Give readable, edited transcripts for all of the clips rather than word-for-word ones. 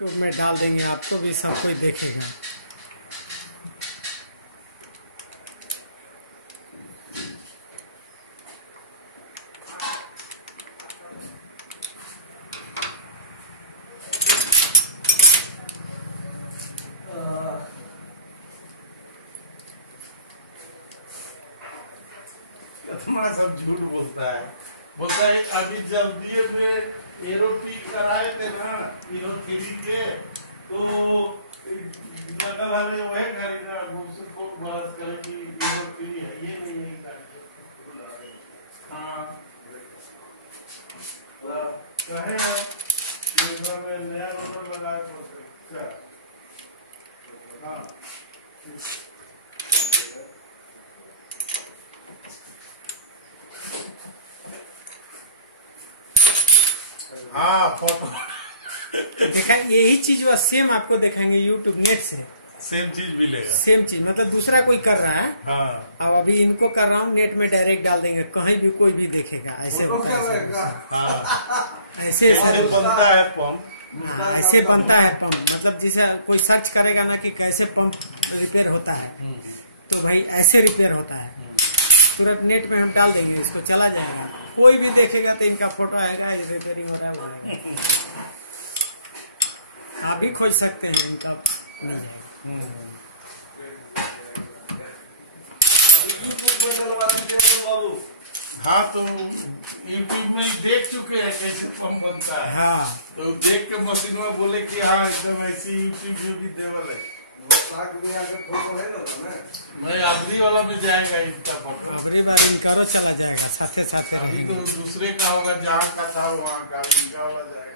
तो में डाल देंगे, आपको भी सब कोई देखेगा। इतना सब झूठ बोलता है अभी जल्दी पे एरो ठीक कराए थे ना एरो 3 के, तो नकल हमें वह करेगा उससे खूब बहस करे कि एरो 3 है, ये नहीं है। हाँ कहे आप में नया रोटर लगाए तो क्या? हाँ हाँ फोटो देखा, यही चीज वो सेम आपको दिखाएंगे यूट्यूब नेट से। सेम चीज मिलेगा, सेम चीज मतलब दूसरा कोई कर रहा है। हाँ अब अभी इनको कर रहा हूँ, नेट में डायरेक्ट डाल देंगे, कहीं भी कोई भी देखेगा। ऐसे ऐसे बनता है पंप, ऐसे बनता है पंप। मतलब जैसे कोई सर्च करेगा ना कि कैसे पंप रिपेयर होता है, तो भाई ऐसे रिपेयर होता है। तुरंत नेट में हम डाल देंगे, इसको चला जाएगा, कोई भी देखेगा तो इनका फोटो आएगा, रिपेयरिंग हो रहा है वो आएगा। आप भी खोज सकते हैं इनका। हाँ तो यूट्यूब में देख चुके हैं कैसे पंप बनता है। हाँ तो देख के मशीन में बोले कि हाँ एकदम ऐसी यूट्यूब भी देवल है। मैं आखिरी वाला में जाएगा इनका फोटो, अगली बार इनका चला जाएगा, साथे साथे अभी तो रहेंगे। दूसरे का होगा, जहाँ का था वहाँ का इनका वाला जाएगा।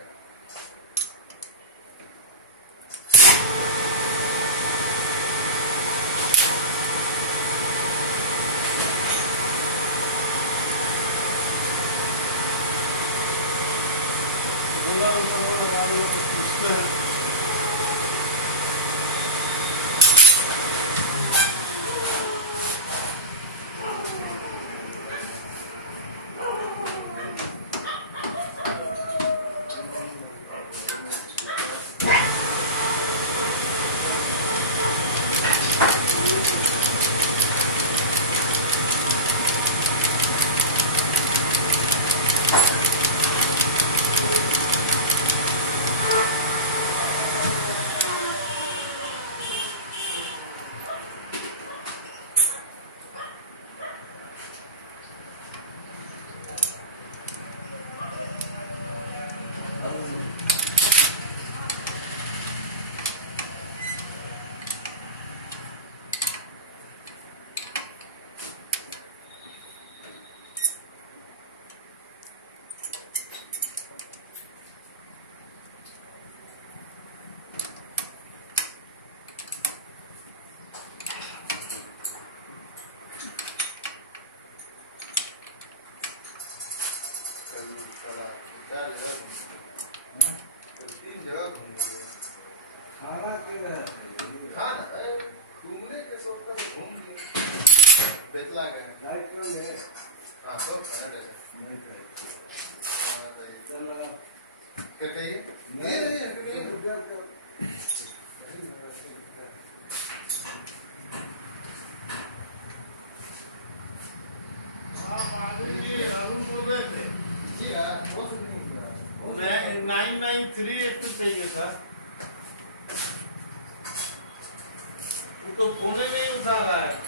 तो फोन नहीं उठा रहा है।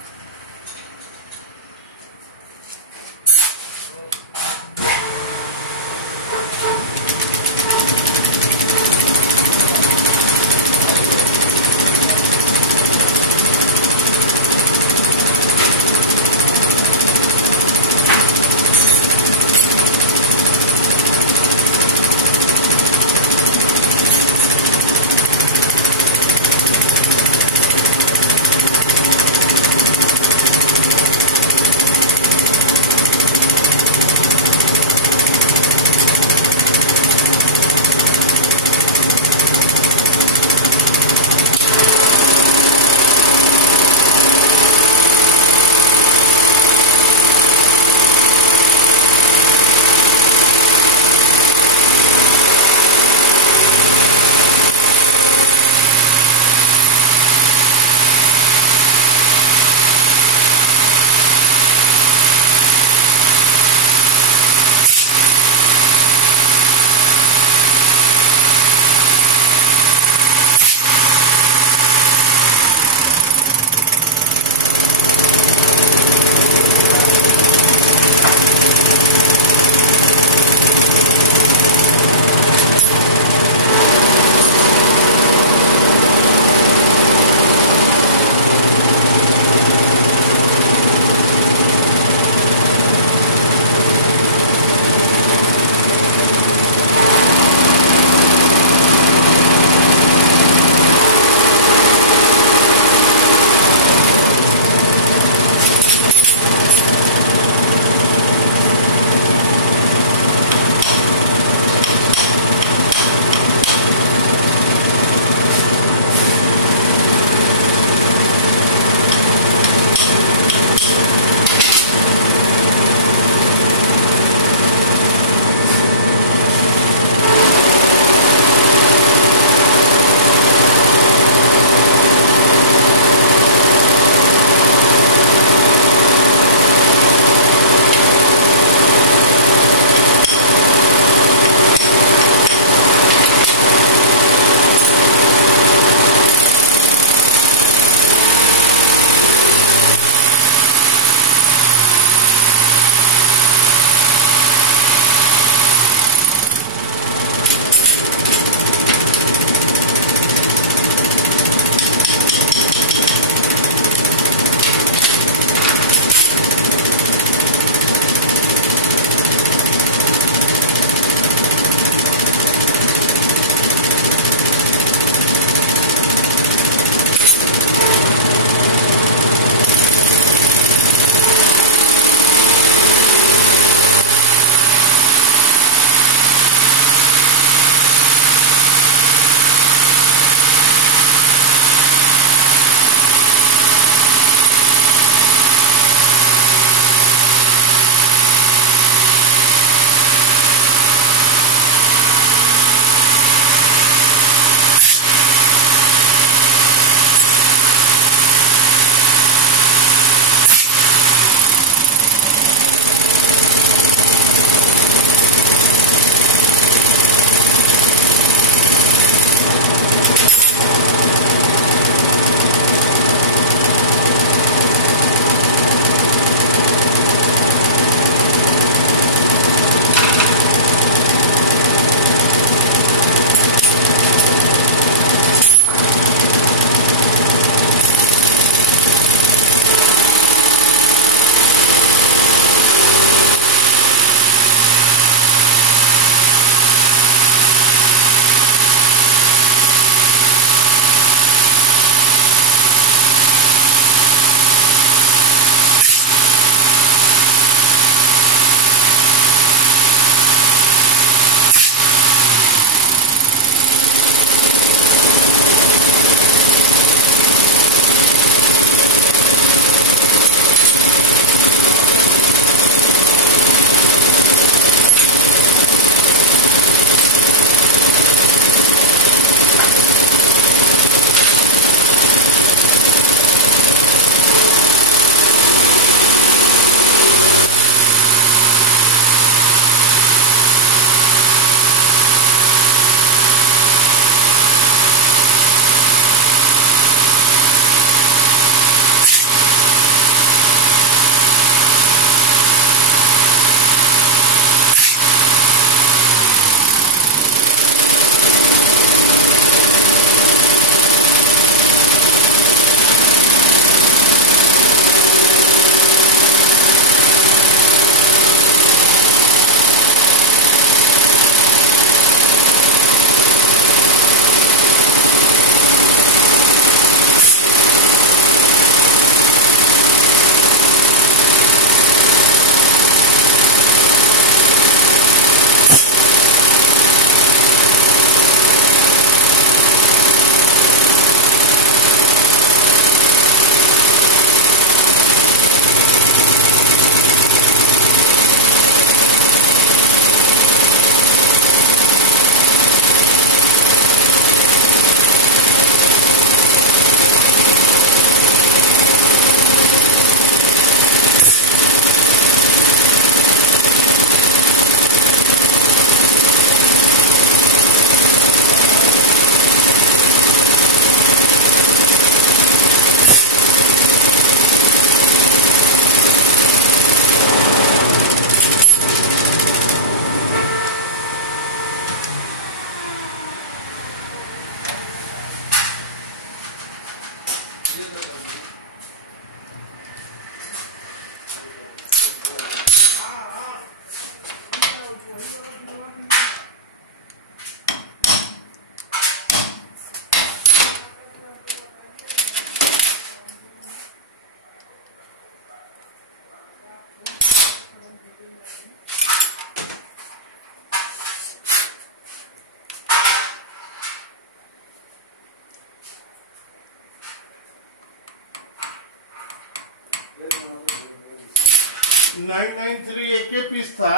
993 एक पीस था,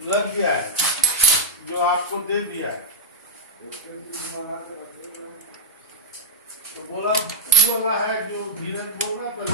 लग गया है जो आपको दे दिया है। तो बोला वो वाला है जो धीरज बोल रहा था।